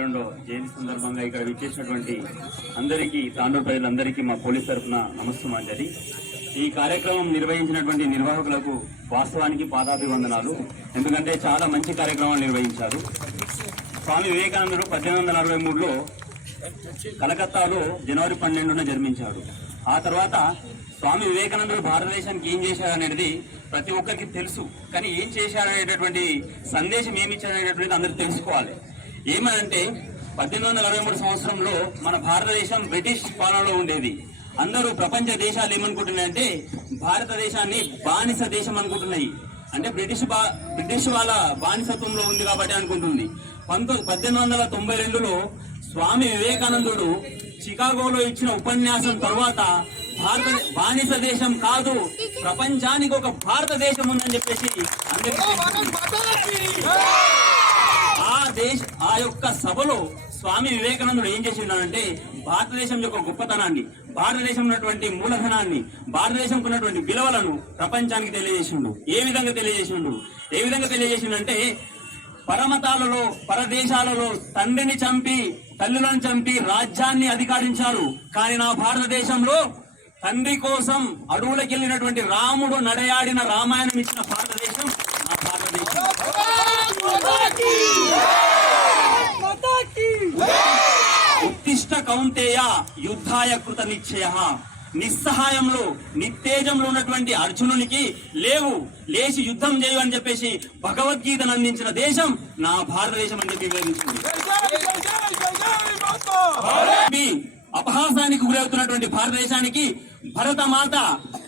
రెండో జయంతి సందర్భంగా ఇక్కడ విచ్చేసినటువంటి అందరికీ తాండూరు ప్రజలందరికీ మా పోలీస్ తరఫున నమస్తమాంజలి ఈ కార్యక్రమం నిర్వహించినటువంటి నిర్వాహకులకు వాస్తవానికి పాదాభివందనాలు. ఎందుకంటే చాలా మంచి కార్యక్రమాలు నిర్వహించారు. స్వామి వివేకానందుడు పద్దెనిమిది వందల అరవై మూడులో కలకత్తాలో జనవరి పన్నెండున జన్మించాడు. ఆ తర్వాత స్వామి వివేకానందుడు భారతదేశానికి ఏం చేశాడనేది ప్రతి ఒక్కరికి తెలుసు. కానీ ఏం చేశాడనేటటువంటి సందేశం ఏమి ఇచ్చాడనేటువంటిది అందరూ తెలుసుకోవాలి. ఏమనంటే పద్దెనిమిది వందల అరవై మూడు సంవత్సరంలో మన భారతదేశం బ్రిటిష్ పాలనలో ఉండేది. అందరూ ప్రపంచ దేశాలు ఏమనుకుంటున్నాయంటే భారతదేశాన్ని బానిస దేశం అనుకుంటున్నాయి. అంటే బ్రిటిష్ బా బ్రిటిష్ వాళ్ళ బానిసత్వంలో ఉంది కాబట్టి అనుకుంటుంది. పంతొమ్మిది పద్దెనిమిది వందల తొంభై రెండులో స్వామి వివేకానందుడు చికాగోలో ఇచ్చిన ఉపన్యాసం తర్వాత భారత బానిస దేశం కాదు ప్రపంచానికి ఒక భారతదేశం ఉందని చెప్పేసి అందరికీ. ఆ దేశ ఆ యొక్క సభలో స్వామి వివేకానందుడు ఏం చేసిండాడంటే భారతదేశం యొక్క గొప్పతనాన్ని భారతదేశం ఉన్నటువంటి మూలధనాన్ని భారతదేశం ఉన్నటువంటి విలువలను ప్రపంచానికి తెలియజేసిండు. ఏ విధంగా తెలియజేసిండు? ఏ విధంగా తెలియజేసిండంటే పరమతాలలో పరదేశాలలో తండ్రిని చంపి తల్లులను చంపి రాజ్యాన్ని అధికారించారు. కానీ నా భారతదేశంలో తండ్రి కోసం అడవులకెళ్ళినటువంటి రాముడు నడయాడిన రామాయణం ఇచ్చిన భారతదేశం కౌంతేయ యుద్ధాయ కృత నిశ్చయ. నిస్సహాయంలో నిత్తేజంలో ఉన్నటువంటి అర్జునునికి లేవు లేచి యుద్ధం చేయు అని చెప్పేసి భగవద్గీతను అందించిన దేశం నా భారతదేశం అని చెప్పి వివరించింది. అపహాసానికి గురవుతున్నటువంటి భారతదేశానికి భరతమాత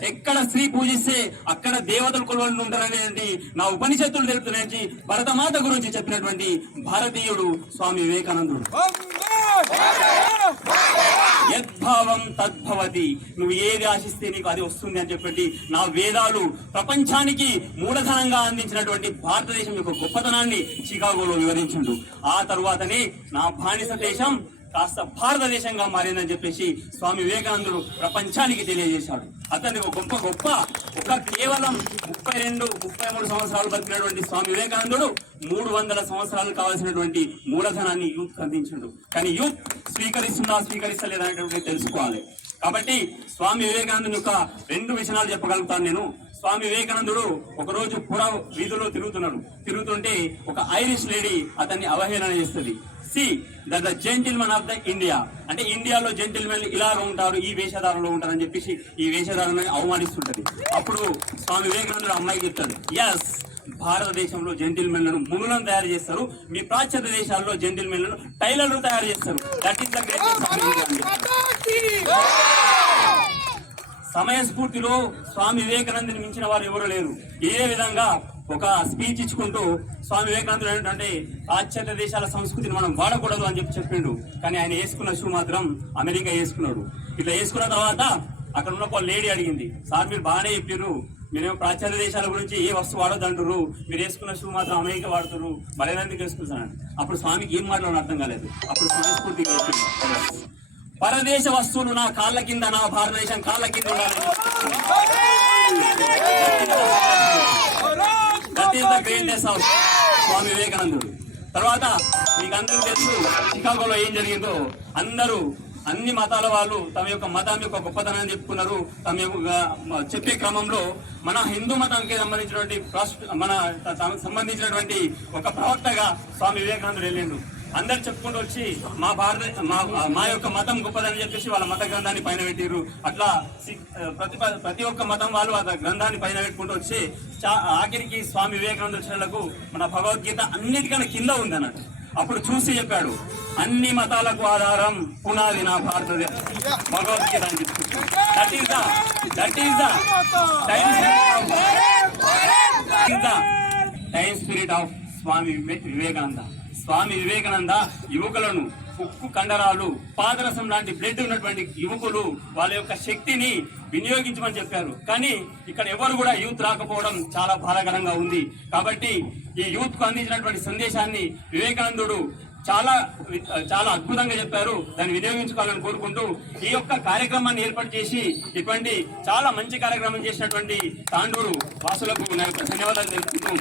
ఎక్కడ స్త్రీ పూజిస్తే అక్కడ దేవతలు కొలవలు ఉంటారనేది నా ఉపనిషత్తులు తెలుపుతున్నాయి భరతమాత గురించి చెప్పినటువంటి భారతీయుడు స్వామి వివేకానందుడు. యద్భావం తద్భవతి. నువ్వు ఏది ఆశిస్తే నీకు అది వస్తుంది అని చెప్పి నా వేదాలు ప్రపంచానికి మూలధనంగా అందించినటువంటి భారతదేశం యొక్క గొప్పతనాన్ని చికాగోలో వివరించిండు. ఆ తరువాతనే నా బానిస దేశం కాస్త భారతదేశంగా మారిందని చెప్పేసి స్వామి వివేకానందుడు ప్రపంచానికి తెలియజేశాడు. అతని ఒక గొప్ప గొప్ప ఒక కేవలం ముప్పై రెండు ముప్పై మూడు సంవత్సరాలు బతికినటువంటి స్వామి వివేకానందుడు మూడు వందల సంవత్సరాలు కావాల్సినటువంటి మూలధనాన్ని యూత్ అందించాడు. కానీ యూత్ స్వీకరిస్తుందా స్వీకరిస్తలేదా అనేటువంటి తెలుసుకోవాలి. కాబట్టి స్వామి వివేకానందుని యొక్క రెండు విషయాలు చెప్పగలుగుతాను నేను. స్వామి వివేకానందుడు ఒకరోజు పుర వీధిలో తిరుగుతున్నాడు. తిరుగుతుంటే ఒక ఐరిష్ లేడీ అతన్ని అవహేళన చేస్తుంది. See the the gentlemen of the India. అంటే ఇండియాలో జెంటిల్మెన్ ఇలాగ ఉంటారు ఈ వేషధారంలో ఉంటారు అని చెప్పేసి ఈ వేషధారణ అవమానిస్తుంటది. అప్పుడు స్వామి వివేకానందుడు అమ్మాయికి చెప్తాడు ఎస్ భారతదేశంలో జెంటిల్మెన్లను మునులను తయారు చేస్తారు. మీ ప్రాచ్యత దేశాల్లో జెంటిల్మెన్లను టైలర్లు తయారు చేస్తారు. దట్ ఈస్ ద గ్రేటెస్ట్ సమయస్ఫూర్తిలో స్వామి వివేకానందని మించిన వారు ఎవరు లేరు. ఇదే విధంగా ఒక స్పీచ్ ఇచ్చుకుంటూ స్వామి వివేకానందుడు ఏంటంటే పాశ్చాత్య దేశాల సంస్కృతిని మనం వాడకూడదు అని చెప్పి చెప్పిండు. కానీ ఆయన వేసుకున్న షూ మాత్రం అమెరికా వేసుకున్నాడు. ఇట్లా వేసుకున్న తర్వాత అక్కడ ఉన్న ఒక లేడీ అడిగింది సార్ మీరు బాగానే చెప్పారు మీరేమో పాశ్చాత్య దేశాల గురించి ఏ వస్తువు వాడొద్దంటారు మీరు వేసుకున్న షూ మాత్రం అమెరికా వాడుతారు మరేనందుకు వేసుకుంటున్నాను అప్పుడు స్వామికి ఏం మాట్లాడడం అర్థం కాలేదు. అప్పుడు స్వామి స్ఫూర్తి పరదేశ వస్తువులు నా కాళ్ళ కింద నా భారతదేశం కాళ్ళ కింద గ్రేట్నెస్ స్వామి వివేకానందుడు. తర్వాత మీకు అందరికీ తెలుసు చికాగోలో ఏం జరిగిందో. అందరూ అన్ని మతాల వాళ్ళు తమ యొక్క మతం యొక్క గొప్పతనాన్ని చెప్పుకున్నారు. తమ యొక్క చెప్పే క్రమంలో మన హిందూ మతానికి సంబంధించినటువంటి మన సంబంధించినటువంటి ఒక ప్రవక్తగా స్వామి వివేకానందుడు వెళ్ళిండు. అందరు చెప్పుకుంటూ వచ్చి మా భారత మా మా యొక్క మతం గొప్పదని చెప్పేసి వాళ్ళ మత గ్రంథాన్ని పైన పెట్టిర్రు. అట్లా సి- ప్రతి ప్రతి ఒక్క మతం వాళ్ళు ఆ గ్రంథాన్ని పైన పెట్టుకుంటూ వచ్చి చా- ఆఖరికి స్వామి వివేకానంద వచ్చినలకు మన భగవద్గీత అన్నిటికన్నా కింద ఉంది అన్నట్టు అప్పుడు చూసి చెప్పాడు అన్ని మతాలకు ఆధారం పునాది నా భారతదేశం భగవద్గీత అని చెప్పి. That is the that is the time spirit of Swami Vivekananda. Swami Vivekananda యువకులను ఉక్కు కండరాలు పాదరసం లాంటి బ్లడ్ ఉన్నటువంటి యువకులు వాళ్ళ యొక్క శక్తిని వినియోగించమని చెప్పారు. కానీ ఇక్కడ ఎవరు కూడా యూత్ రాకపోవడం చాలా బాధాకరంగా ఉంది. కాబట్టి ఈ యూత్కు అందించినటువంటి సందేశాన్ని వివేకానందుడు చాలా చాలా అద్భుతంగా చెప్పారు. దాన్ని వినియోగించుకోవాలని కోరుకుంటూ ఈ యొక్క కార్యక్రమాన్ని ఏర్పాటు చేసి ఇటువంటి చాలా మంచి కార్యక్రమం చేసినటువంటి తాండూరు వాసులకు నా యొక్క ధన్యవాదాలు తెలుపుతూ